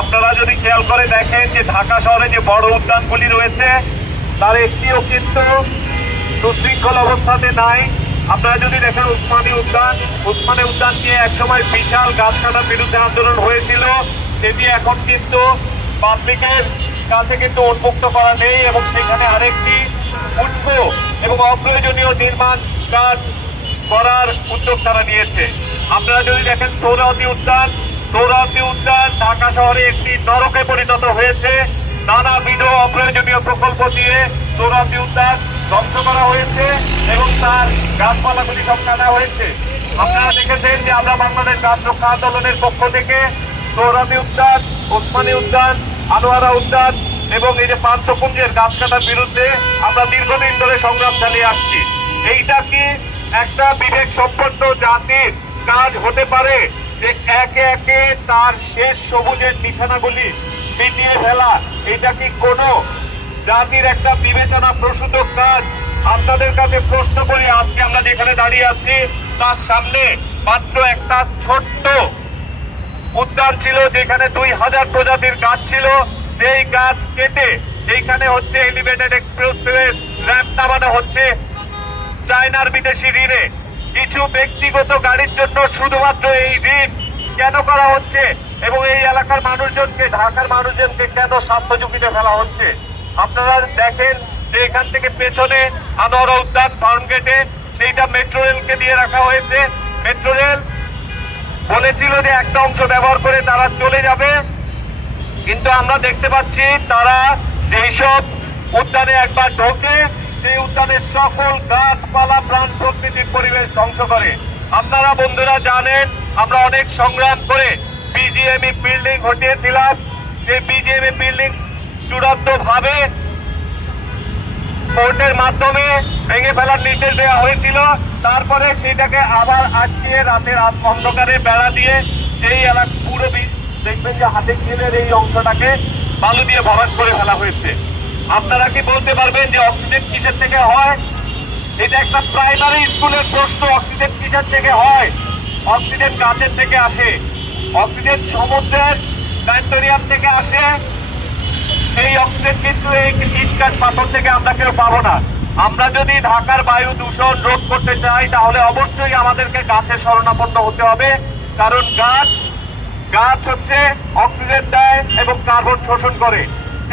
আপনারা যদি খেয়াল করে দেখেন যে ঢাকা শহরে যে বড় উদ্যানগুলি রয়েছে তার একটিও কিন্তু সুশৃঙ্খল অবস্থাতে নাই। আপনারা যদি দেখেন উসমানী উদ্যান নিয়ে একসময় বিশাল গাছ কাটার বিরুদ্ধে আন্দোলন হয়েছিল, সেটি এখন কিন্তু পাবলিকের কাছে কিন্তু উন্মুক্ত করা নেই এবং সেখানে আরেকটি উন্মুক্ত এবং অপ্রয়োজনীয় নির্মাণ কাজ করার উদ্যোগ তারা নিয়েছে। আপনারা যদি দেখেন সোহরাওয়ার্দী উদ্যান ঢাকা শহরে একটি নরকে পরিণত হয়েছে। নানাবিধ অপ্রয়োজনীয় প্রকল্প দিয়ে সোহরাওয়ার্দী উদ্যান ধ্বংস করা হয়েছে এবং তার গাছপালাগুলি সব কাটা হয়েছে। আপনারা দেখেছেন যে আমরা বাংলাদেশ গাছ রক্ষা আন্দোলনের পক্ষ থেকে সোহরাওয়ার্দী উদ্যান, ওসমানী উদ্যান, আনোয়ারা উদ্যান এবং এই যে পাঁচপুঞ্জের গাছ কাটার বিরুদ্ধে আমরা দীর্ঘদিন ধরে সংগ্রাম চালিয়ে আসছি। এইটা কি একটা বিবেক সম্পন্ন জাতির কাজ হতে পারে যে একে একে তার শেষ সবুজের নিশানাগুলি মিটিয়ে ফেলা? এটা কি কোনো জাতির একটা বিবেচনা প্রসূত কাজ? আপনাদের কাছে প্রশ্ন করি, আজকে আমরা যেখানে দাঁড়িয়ে আছি তার সামনে মাত্র একটা ছোট্ট উদ্যান ছিল যেখানে 2000 প্রজাতির গাছ ছিল। সেই গাছ কেটে এইখানে হচ্ছে এলিভেটেড এক্সপ্রেসওয়ে র্যাম্প নামানো হচ্ছে চায়নার বিদেশি ঋণে। কিছু ব্যক্তিগত গাড়ির জন্য শুধুমাত্র এই ঋণ কেন করা হচ্ছে এবং এই এলাকার মানুষজনকে, ঢাকার মানুষজনকে কেন স্বাস্থ্য ঝুঁকিতে ফেলা হচ্ছে? আপনারা দেখেন যে এখান থেকে পেছনে আনোয়ারা উদ্যান ফার্ম গেটে সেইটা মেট্রো রেলকে দিয়ে রাখা হয়েছে। মেট্রো রেল বলেছিল যে একটা অংশ ব্যবহার করে তারা চলে যাবে, কিন্তু আমরা দেখতে পাচ্ছি তারা যেসব উদ্যানে একবার ঢোকে সেই উদ্যানের সকল গাছপালা, প্রাণ প্রকৃতির পরিবেশ ধ্বংস করে। আপনারা বন্ধুরা জানেন আমরা অনেক সংগ্রাম করে বিজিএমই বিল্ডিং হটিয়েছিলাম। সেই বিজিএমই বিল্ডিং চূড়ান্ত ভাবে কোর্টের মাধ্যমে ভেঙে ফেলার নির্দেশ দেওয়া হয়েছিল। তারপরে সেটাকে আবার আটকিয়ে রাতের অন্ধকারে বেড়া দিয়ে সেই এলাকা পুরো দেখবেন যে হাতে খেলের এই অংশটাকে বালু দিয়ে ভরাট করে ফেলা হয়েছে। আপনারা কি বলতে পারবেন যে অক্সিজেন কিসের থেকে হয়? এটা একটা প্রাইমারি স্কুলের প্রশ্ন। অক্সিজেন কিসের থেকে হয়? অক্সিজেন গাছের থেকে আসে, অক্সিজেন সমুদ্রের প্ল্যানেটোরিয়াম থেকে আসে। এই অক্সিজেন কিন্তু এই ইটকাঠ পাথর থেকে আমরা কেউ পাবো না। আমরা যদি ঢাকার বায়ু দূষণ রোধ করতে চাই তাহলে অবশ্যই আমাদেরকে গাছের শরণাপন্ন হতে হবে, কারণ গাছ হচ্ছে অক্সিজেন দেয় এবং কার্বন শোষণ করে।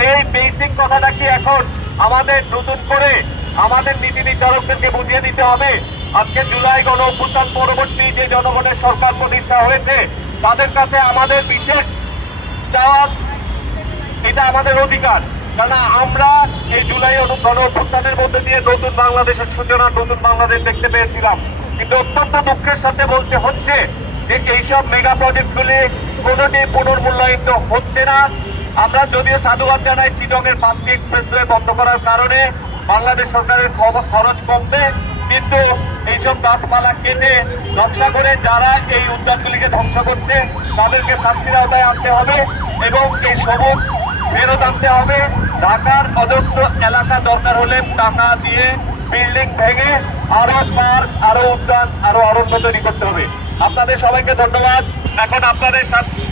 এই বেসিক কথাটা কি এখন আমাদের নতুন করে আমাদের নীতি নির্ধারকদেরকে বুঝিয়ে দিতে হবে? আজকে জুলাই গণ অভ্যুত্থান পরবর্তী যে জনগণের সরকার প্রতিষ্ঠা হয়েছে তাদের কাছে আমাদের বিশেষ চাওয়া, এটা আমাদের অধিকার। কারণ আমরা এই জুলাই গণ অভ্যুত্থানের মধ্যে দিয়ে নতুন বাংলাদেশের সূচনা, নতুন বাংলাদেশ দেখতে পেয়েছিলাম, কিন্তু অত্যন্ত দুঃখের সাথে বলতে হচ্ছে যে এইসব মেগা প্রজেক্টগুলি কোনোটি পুনর্মূল্যায়িত হচ্ছে না। আমরা যদিও সাধুবাদ জানাই চিটংয়ের 5টি এক্সপ্রেসওয়ে বন্ধ করার কারণে বাংলাদেশ সরকারের খরচ কমবে, কিন্তু এইসব গাছপালা কেটে ধ্বংস করে যারা এই উদ্যানগুলিকে ধ্বংস করছে তাদেরকে শাস্তির আওতায় আনতে হবে এবং এই সবুজ ফেরত আনতে হবে। ঢাকার অযোগ্য এলাকা দরকার হলে টাকা দিয়ে বিল্ডিং ভেঙে আরো পার্ক, আরো উদ্যান, আরো অরণ্য তৈরি করতে হবে। আপনাদের সবাইকে ধন্যবাদ। এখন আপনাদের সাথে